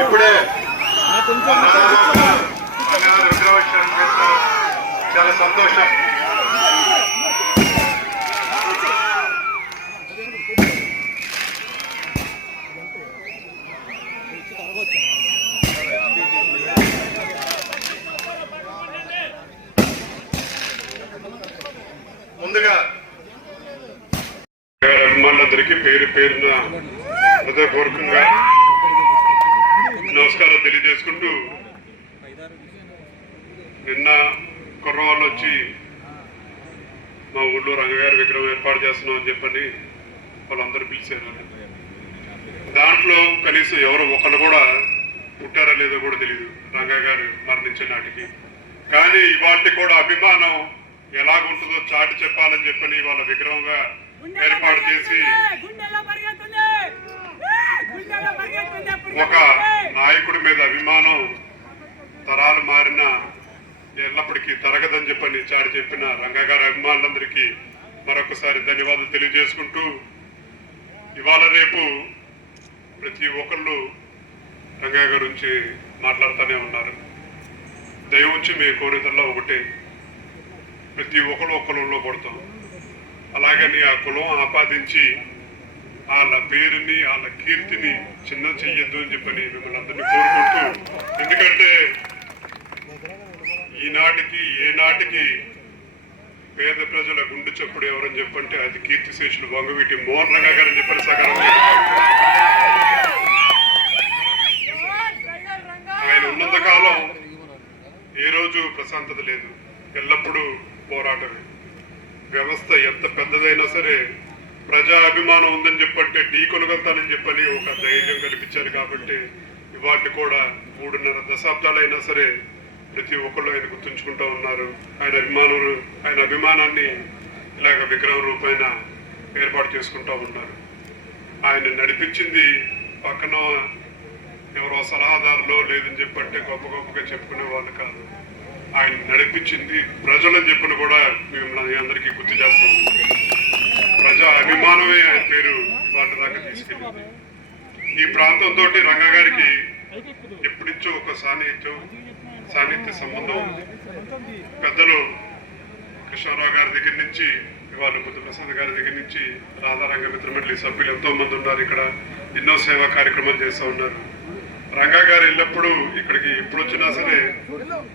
ఇప్పుడే చాలా సంతోషం. ముందుగా అభిమానులందరికీ పేరు పేరున హృదయపూర్వకంగా నమస్కారం తెలియజేసుకుంటూ, నిన్న కుర్రవాళ్ళు వచ్చి మా ఊళ్ళో రంగగారి విగ్రహం ఏర్పాటు చేస్తున్నాం అని చెప్పని వాళ్ళందరూ పిలిచారు. దాంట్లో కనీసం ఎవరు ఒకరు కూడా పుట్టారా లేదో కూడా తెలియదు రంగగారు మరణించే నాటికి. కానీ ఇవాళ కూడా అభిమానం ఎలాగుంటుందో చాటి చెప్పాలని చెప్పని వాళ్ళ విగ్రహంగా ఏర్పాటు చేసి ఒక నాయకుడి మీద అభిమానం తరాలు మారిన ఎల్లప్పటికీ తరగదని చెప్పని చాటి చెప్పిన రంగగారి అభిమానులందరికీ మరొకసారి ధన్యవాదాలు తెలియజేసుకుంటూ, ఇవాళ రేపు ప్రతి ఒక్కళ్ళు రంగయ్య గురించి మాట్లాడుతూనే ఉన్నారు. దయవుంచి మీ కోరికల్లో ఒకటే, ప్రతి ఒక్కరు ఒక కులంలో పడతాం. అలాగని ఆ కులం ఆపాదించి వాళ్ళ పేరుని వాళ్ళ కీర్తిని చిన్న చెయ్యొద్దు అని చెప్పని మిమ్మల్ని అందరినీ కోరుకుంటూ, ఎందుకంటే ఈనాటికి ఏనాటికి పేద ప్రజల గుండె చప్పుడు ఎవరని చెప్పంటే అది కీర్తిశేషులు వంగవీటి మోహన్ రంగ గారని చెప్పని సగరం. ఆయన ఉన్నంతకాలం ఏ రోజు ప్రశాంతత లేదు, ఎల్లప్పుడూ పోరాటమే. వ్యవస్థ ఎంత పెద్దదైనా సరే ప్రజా అభిమానం ఉందని చెప్పంటే ఢీ కొనగలుగుతానని చెప్పని ఒక ధైర్యం కల్పించారు. కాబట్టి ఇవాటిని కూడా 3.5 దశాబ్దాలైనా సరే ప్రతి ఒక్కళ్ళు ఆయన గుర్తుంచుకుంటూ ఉన్నారు. ఆయన అభిమానాన్ని ఇలాగ విగ్రహం రూపైన ఏర్పాటు చేసుకుంటూ ఉన్నారు. ఆయన నడిపించింది పక్కన ఎవరో సలహాదారులో లేదని చెప్పంటే గొప్ప గొప్పగా చెప్పుకునే వాళ్ళు కాదు. ఆయన నడిపించింది ప్రజలని చెప్పిన కూడా మిమ్మల్ని అందరికీ గుర్తు చేస్తాం. ప్రజా అభిమానమే ఆయన పేరు వాళ్ళ దాకా తీసుకెళ్ళింది. ఈ ప్రాంతంతో రంగగారికి ఎప్పటించో ఒక సాన్నిహిత్య సంబంధం ఉంది. పెద్దలు కృష్ణారావు గారి దగ్గర నుంచి ఇవాళ బుద్ధప్రసాద్ గారి దగ్గర నుంచి రాధారంగ మిత్ర మండలి సభ్యులు ఎంతో మంది ఉన్నారు. ఇక్కడ ఎన్నో సేవా కార్యక్రమాలు చేస్తూ ఉన్నారు. రంగా గారు ఎల్లప్పుడూ ఇక్కడికి ఎప్పుడు వచ్చినా సరే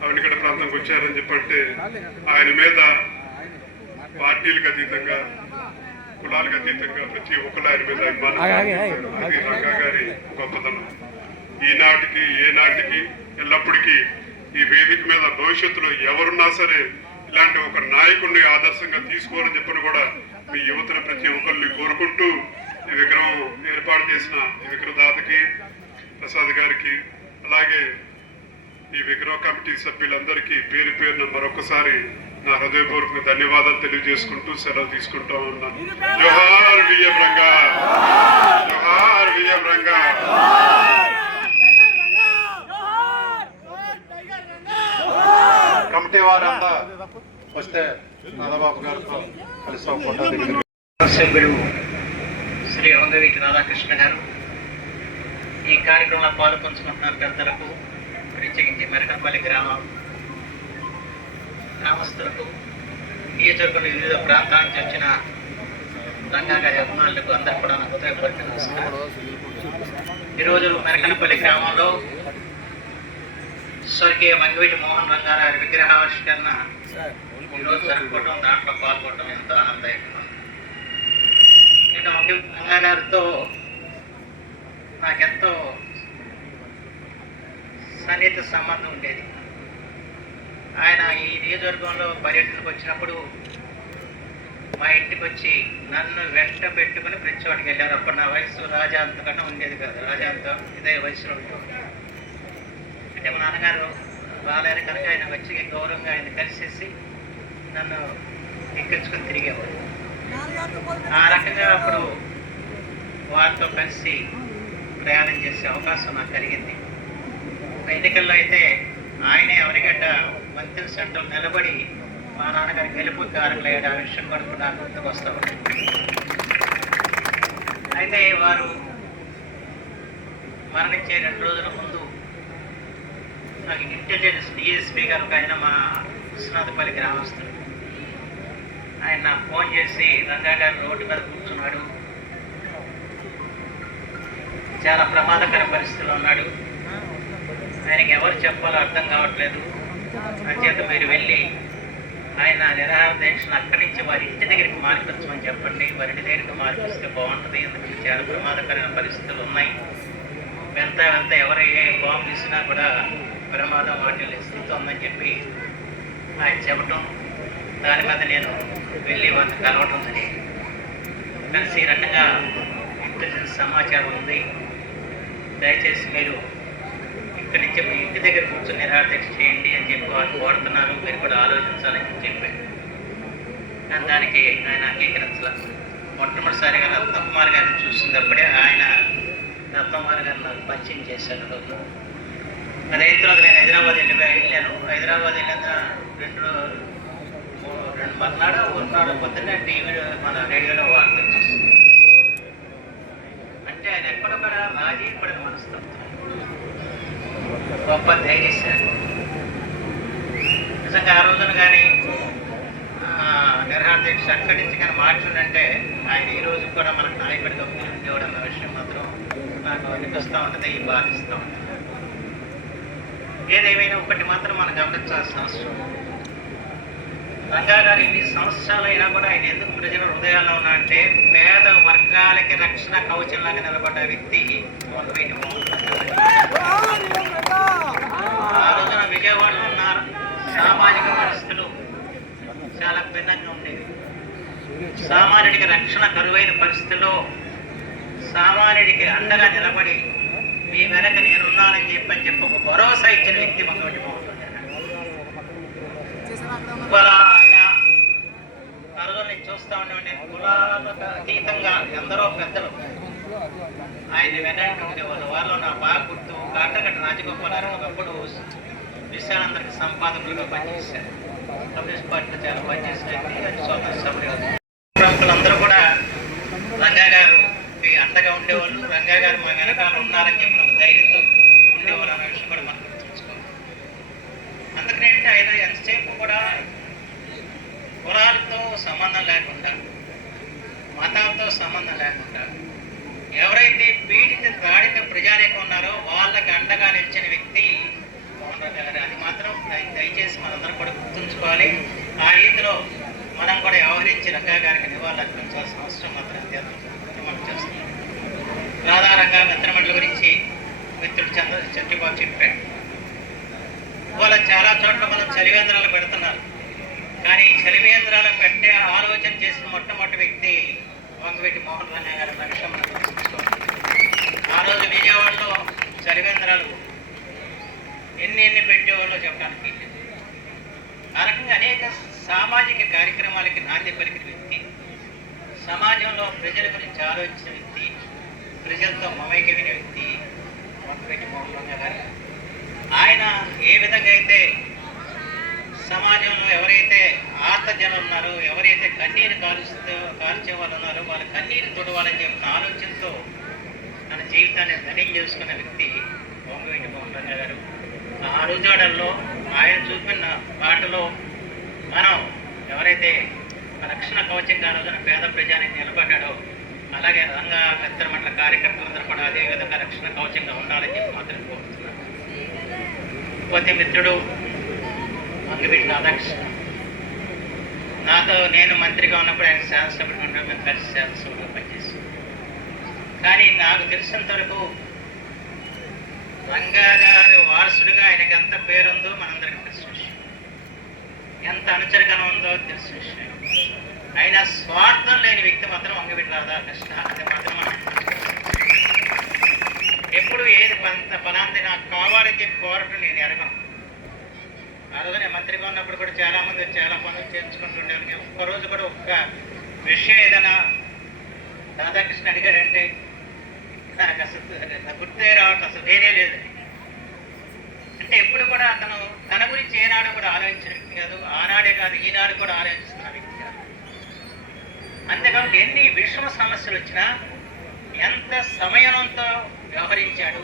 అవనికడ ప్రాంతంకి వచ్చారని చెప్పంటే ఆయన మీద పార్టీలకు అతీతంగా కులాలకు అతీతంగా ప్రతి ఒక్కరు ఆయన మీద అభిమానం. అది రంగా గారి గొప్పతనం. ఈనాటికి ఏనాటికి ఎల్లప్పటికీ ఈ వేదిక మీద భవిష్యత్తులో ఎవరున్నా సరే ఇలాంటి ఒక నాయకుడిని ఆదర్శంగా తీసుకోవాలని చెప్పని కూడా మీ యువతను ప్రతి ఒక్కరిని కోరుకుంటూ, ఈ విగ్రహం ఏర్పాటు చేసిన ఈ విగ్రహదాతకి ప్రసాద్ గారికి అలాగే ఈ విగ్రహ కమిటీ సభ్యులందరికీ పేరు పేరున మరొకసారి నా హృదయపూర్వక ధన్యవాదాలు తెలియజేసుకుంటూ సెలవు తీసుకుంటా ఉన్నాను. జోహార్ విఎం రంగా, జోహార్ విఎం రంగా. కమిటీ వారంతా వస్తే నాదబాబు గారితో కలిసి సభ్యులు శ్రీ వంగవీటి రాధాకృష్ణ గారు ఈ కార్యక్రమంలో పాల్పంచుకుంటున్నారు. పెద్దలకు ప్రత్యేకించి మెరకపల్లి గ్రామం గ్రామస్తులకు, నియోజకవర్గం వివిధ ప్రాంతాల నుంచి వచ్చిన రంగా గారి అభిమానులకు అందరూ కూడా నా హృదయపూర్వక నమస్కారం. ఈరోజు మెరకనపల్లి గ్రామంలో స్వర్గీయ మంగివీటి మోహన్ రంగారావు విగ్రహావిష్కరణ ఈరోజు జరుపుకోవడం, దాంట్లో పాల్గొనడం ఎంతో ఆనందదాయకంగా ఉంది. నేను మంగివీటి రంగారావుతో నాకెంతో సన్నిహిత సంబంధం ఉండేది. ఆయన ఈ నియోజకవర్గంలో పర్యటనకు వచ్చినప్పుడు మా ఇంటికి వచ్చి నన్ను వెంట పెట్టుకుని ప్రతి చోటికి వెళ్ళారు. అప్పుడు నా వయసు రాజా అంతకన్నా ఉండేది కాదు, రాజా అంత ఇదే వయసులో ఉంటుంది. అంటే మా నాన్నగారు రాలేరు కనుక ఆయన వచ్చి గౌరవంగా ఆయన కలిసేసి నన్ను ఎక్కించుకొని తిరిగేవారు. ఆ రకంగా అప్పుడు వారితో కలిసి ప్రయాణం చేసే అవకాశం నాకు కలిగింది. ఎన్నికల్లో అయితే ఆయనే ఎవరిగడ్డ మంత్రి సెంటర్ నిలబడి మా నాన్నగారి గెలుపు కారకులయ్యాడు. ఆ విషయం కూడా నాకు గుర్తుకు వస్తూ ఉంటుంది. అయితే వారు మరణించే 2 రోజుల ముందు నాకు ఇంటెలిజెన్స్ డిఎస్పీ గారు ఆయన మా విశ్వనాథపల్లి గ్రామస్తులు, ఆయన నాకు ఫోన్ చేసి రంగా గారు రోడ్డు మీద కూర్చున్నాడు, చాలా ప్రమాదకర పరిస్థితుల్లో ఉన్నాడు, ఆయనకి ఎవరు చెప్పాలో అర్థం కావట్లేదు, అంచేత మీరు వెళ్ళి ఆయన నిరాహార దీక్షను అక్కడి నుంచి వారి ఇంటి దగ్గరికి మార్పించమని చెప్పండి. వారి ఇంటి దగ్గరికి మార్పిస్తే బాగుంటుంది, ఎందుకంటే చాలా ప్రమాదకరమైన పరిస్థితులు ఉన్నాయి. వెంట ఎవరు ఏ బాంబు తీసినా కూడా ప్రమాదం వాటిని స్థితి ఉందని చెప్పి ఆయన చెప్పటం, దాని మీద నేను వెళ్ళి వారిని కలవటం జరిగింది. కలిసి ఈ రకంగా ఇంటెలిజెన్స్ సమాచారం ఉంది, దయచేసి మీరు ఇక్కడి నుంచి మీ ఇంటి దగ్గర కూర్చొని నిరాహార దీక్ష చేయండి అని చెప్పి వాళ్ళు కోరుతున్నారు, మీరు కూడా ఆలోచించాలని చెప్పారు. కానీ దానికి ఆయన అంగీకరించాలి. మొట్టమొదటిసారిగా రత్నకుమార్ గారిని చూసినప్పుడే ఆయన రత్నకుమార్ గారిని నాకు పరిచయం చేశాను. రోజు అదే తర్వాత నేను హైదరాబాద్ వెళ్ళాను. హైదరాబాద్ వెళ్ళిన రెండు మర్నాడు ఊరినాడు పొద్దున్నే టీవీ మన రేడియోలో వార్త వచ్చేసింది. అంటే ఆయన ఎక్కడ కూడా రాజీ పడిన మనసుతో గొప్ప ధైర్యశాలి. నిజంగా ఆ రోజున కానీ నిరాహార దీక్ష అక్కడి నుంచి కానీ మార్చుందంటే ఆయన ఈ రోజు కూడా మనకు నాయకుడిగా ఉండేవాడు అన్న విషయం మాత్రం నాకు అనిపిస్తూ ఉంటుంది, బాధిస్తూ ఉంటుంది. ఏదేమైనా ఒకటి మాత్రం మనం గమనించాల్సిన అవసరం, రంగా గారు ఇన్ని సంవత్సరాలైనా కూడా ఆయన ఎందుకు ప్రజల హృదయాల్లో ఉన్నా అంటే పేద వర్గాలకి రక్షణ కవచంలాగా నిలబడ్డ వ్యక్తి మంగివీటి మోహన్. ఆ రోజున విజయవాడలో ఉన్న సామాజిక పరిస్థితులు చాలా భిన్నంగా ఉండేవి. సామాన్యుడికి రక్షణ కరువైన పరిస్థితుల్లో సామాన్యుడికి అండగా నిలబడి మీ వెనక నేనున్నానని చెప్పి ఒక భరోసా ఇచ్చిన వ్యక్తి మంగివీటి మోహన్. ఆయన ఆ రోజు నేను చూస్తూ ఉండేవాడిని, కులాలకు అతీతంగా ఎందరో పెద్దలు ఆయన్ని వెనకుండేవాళ్ళు. వారిలో నా బాగా గుర్తు కాటగడ్డ రాజగోపాల్ ఒకప్పుడు విశాలందరికి సంపాదకులుగా పనిచేశారు. కమ్యూనిస్ట్ పార్టీలో చాలా పనిచేసిన వ్యక్తి, స్వతంత్ర సమర ప్రముఖులందరూ కూడా రంగా గారికి అండగా ఉండేవాళ్ళు. రంగా గారు మా వెనకాల ఉన్నారని చెప్పిన ధైర్యంతో ఉండేవాళ్ళు అన్న విషయం కూడా మనం గుర్తుంచుకోవాలి. అందుకనే ఆయన ఎంతసేపు కూడా కులాలతో సంబంధం లేకుండా, మతాలతో సంబంధం లేకుండా ఎవరైతే పీడిత దాడిత ప్రజానీకం ఉన్నారో వాళ్ళకి అండగా నిలిచిన వ్యక్తి మోహన్ రంగా గారు. అది మాత్రం దయచేసి మనందరం కూడా గుర్తుంచుకోవాలి. ఆ రీతిలో మనం కూడా వ్యవహరించి రంగా గారికి నివాళులు అర్పించాల్సిన అవసరం మాత్రం మనం చేస్తున్నాం. రాధారంగా మిత్రమండలి గురించి మిత్రుడు చంద్రబాబు చెప్పాడు. ఇవాళ చాలా చోట్ల మనం చలివేంద్రాలు పెడుతున్నారు, కానీ చలివేంద్రాలు పెట్టే ఆలోచన చేసిన మొట్టమొదటి వ్యక్తి మంగివీటి మోహన్ రంగా గారు అన్న విషయం మనం గుర్తుంచుకోవాలి. ఆ రోజు విజయవాడలో చలివేంద్రాలు ఎన్ని పెట్టేవాళ్ళో చెప్పడానికి ఆ రకంగా అనేక సామాజిక కార్యక్రమాలకి నాంది పలికిన వ్యక్తి, సమాజంలో ప్రజల గురించి ఆలోచించిన వ్యక్తి, ప్రజలతో మమైకమైన వ్యక్తి మంగివీటి మోహన్ రంగా గారు. ఆయన ఏ విధంగా అయితే సమాజంలో ఎవరైతే ఆర్తజనులు ఉన్నారో, ఎవరైతే కన్నీరు కాల్చే వాళ్ళు ఉన్నారో వాళ్ళ కన్నీరు తుడవాలని చెప్పిన ఆలోచనతో తన జీవితాన్ని ధన్యం చేసుకున్న వ్యక్తి మంగివీటి మోహన్ రంగా గారు. ఆ రోజాడల్లో ఆయన చూపిన బాటలో మనం ఎవరైతే రక్షణ కవచంగా రోజున పేద ప్రజానికి నిలబడ్డాడో అలాగే రంగ ఇతర మండల కార్యకర్తలందరూ కూడా అదే విధంగా రక్షణ కవచంగా ఉండాలని చెప్పి మాత్రం కోరుతున్నాను. పోతే మిత్రుడు అంగవీటి రాధాకృష్ణ నాతో నేను మంత్రిగా ఉన్నప్పుడు ఆయన శాసనసభ్యుడు ఉండడం మేము కలిసి శాసనసభలో పనిచేస్తాం. కానీ నాకు తెలిసినంత వరకు రంగా గారి వారసుడిగా ఆయనకి ఎంత పేరుందో మనందరికీ తెలిసిన విషయం, ఎంత అనుచరగనం ఉందో తెలిసిన విషయం. ఆయన స్వార్థం లేని వ్యక్తి మాత్రం అంగవీటి రాధాకృష్ణ. అది మాత్రం ఎప్పుడు ఏది పలాంది నాకు కావాలని చెప్పి కోరటం నేను ఎరగను. ఆ రోజు నేను మంత్రిగా ఉన్నప్పుడు కూడా చాలా మంది చాలా పనులు చేయించుకుంటుండేవారు. ఒక్కరోజు కూడా ఒక్క విషయం ఏదైనా రాధాకృష్ణ అడిగాడంటే నాకు అసలు నాకు గుర్తే రావటం అసలు వేరే లేదు. అంటే ఎప్పుడు కూడా అతను తన గురించి ఏనాడు కూడా ఆలోచించిన వ్యక్తి కాదు, ఆనాడే కాదు ఈనాడు కూడా ఆలోచిస్తున్న వ్యక్తి కాదు. అంతేకాకుండా ఎన్ని విషమ సమస్యలు వచ్చినా ఎంత సమయంతో వ్యవహరించాడు,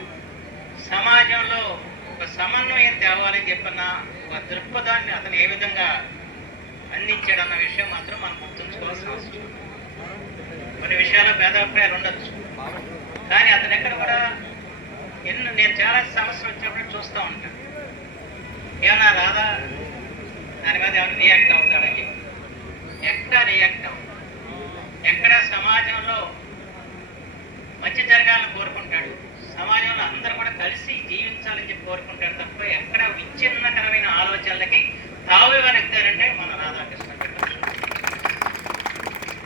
సమాజంలో ఒక సమన్వయం తేవాలని చెప్పిన ఒక దృక్పథాన్ని అతను ఏ విధంగా అందించాడన్న విషయం మాత్రం మనం గుర్తుంచుకోవాల్సిన అవసరం. కొన్ని విషయాల్లో భేదాభిప్రాయాలు ఉండొచ్చు, కానీ అతను ఎక్కడ కూడా నేను చాలా సమస్యలు వచ్చినప్పుడు చూస్తూ ఉంటాను. ఏమన్నా రాదా దాని మీద ఏమైనా రియాక్ట్ అవుతాడని చెప్పి ఎక్కడ రియాక్ట్ అవుతాడు, ఎక్కడ సమాజంలో మంచి జరగాలని కోరుకుంటాడు, సమాజంలో అందరూ కూడా కలిసి జీవించాలని చెప్పి కోరుకుంటాడు తప్ప ఎక్కడ విచ్ఛిన్నకరమైన ఆలోచనలకి తావివ్వనిస్తారంటే మన రాధాకృష్ణ.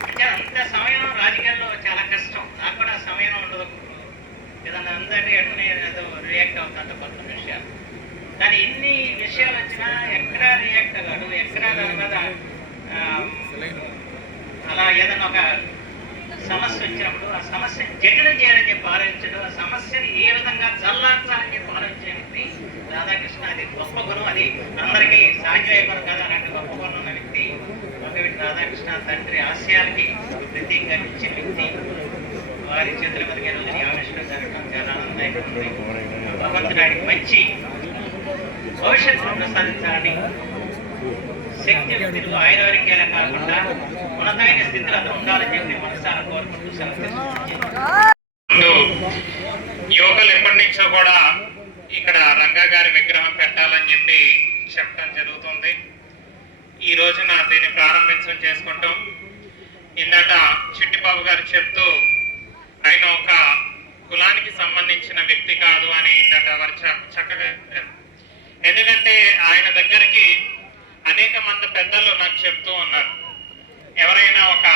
అంటే అంత సమయం రాజకీయాల్లో చాలా కష్టం. నాకు కూడా సమయం ఉండదు, ఏదన్నా అందరినీ వెంటనే ఏదో రియాక్ట్ అవుతుందంట కొంత విషయాలు. కానీ ఎన్ని విషయాలు వచ్చినా ఎక్కడా రియాక్ట్ అవ్వడు, ఎక్కడా దాని మీద అలా ఏదన్నా ఒక సమస్య వచ్చినప్పుడు ఆ సమస్యను జటిలం చేయాలని చెప్పి ఆలోచించడం, ఆ సమస్యని ఏ విధంగా చల్లార్చాలని చెప్పి ఆలోచించే రాధాకృష్ణ. అది గొప్ప గుణం, అది అందరికీ సాధ్యమయ్యే గుణం కాదు. అలాంటి గొప్ప గుణం ఉన్న వ్యక్తి అంగవీటి రాధాకృష్ణ. తండ్రి ఆశయాలకి ప్రతీకంగా ఇచ్చిన వ్యక్తి. వారి చేతుల మీదకి రోజు ఆవిష్కరణ జరగడం చాలా ఆనందంగా ఉంది. భగవంతుడు ఆయనకి మంచి భవిష్యత్తును ప్రసాదించాలని, శక్తి వ్యక్తులు ఆయుర్వేదికేలా కాకుండా ఉన్నతమైన స్థితిలో అతను ఉండాలని చెప్పి మనసారా కోరుకుంటూ యువకులు ఎప్పటి నుంచో కూడా ఇక్కడ రంగా గారి విగ్రహం పెట్టాలని చెప్పి చెప్పడం జరుగుతుంది. ఈ రోజున దీన్ని ప్రారంభించడం చేసుకుంటాం. ఇందాక చిట్టిబాబు గారు చెప్తూ ఆయన ఒక కులానికి సంబంధించిన వ్యక్తి కాదు అని ఇందాక వారు చక్కగా, ఎందుకంటే ఆయన దగ్గరికి అనేక మంది పెద్దలు నాకు చెప్తూ ఉన్నారు, ఎవరైనా ఒక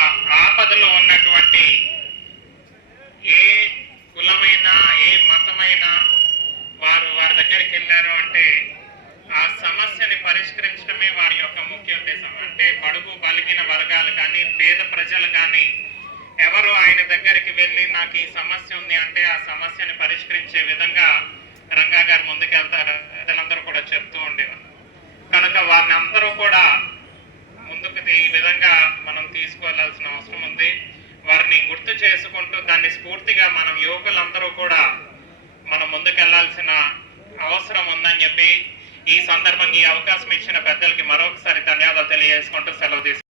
ఆపదలో ఉన్నటువంటి ఏ కులమైనా ఏ మతమైనా వారి దగ్గరికి వెళ్ళారు అంటే ఆ సమస్యని పరిష్కరించడమే వారి యొక్క ముఖ్య ఉద్దేశం. అంటే బడుగు బలిగిన వర్గాలు కానీ పేద ప్రజలు కానీ ఎవరు ఆయన దగ్గరికి వెళ్ళి నాకు ఈ సమస్య ఉంది అంటే ఆ సమస్యని పరిష్కరించే విధంగా రంగా గారు ముందుకెళ్తారు ప్రజలందరూ కూడా చెప్తూ ఉండేవారు. కనుక వారిని అందరూ కూడా ముందుకు ఈ విధంగా మనం తీసుకువెళ్లాల్సిన అవసరం ఉంది. వారిని గుర్తు చేసుకుంటూ దాన్ని స్ఫూర్తిగా మనం యువకులందరూ కూడా మనం ముందుకెళ్లాల్సిన అవసరం ఉందని చెప్పి ఈ సందర్భంగా ఈ అవకాశం ఇచ్చిన పెద్దలకి మరొకసారి ధన్యవాదాలు తెలియజేసుకుంటూ సెలవు తీసుకుంటాం.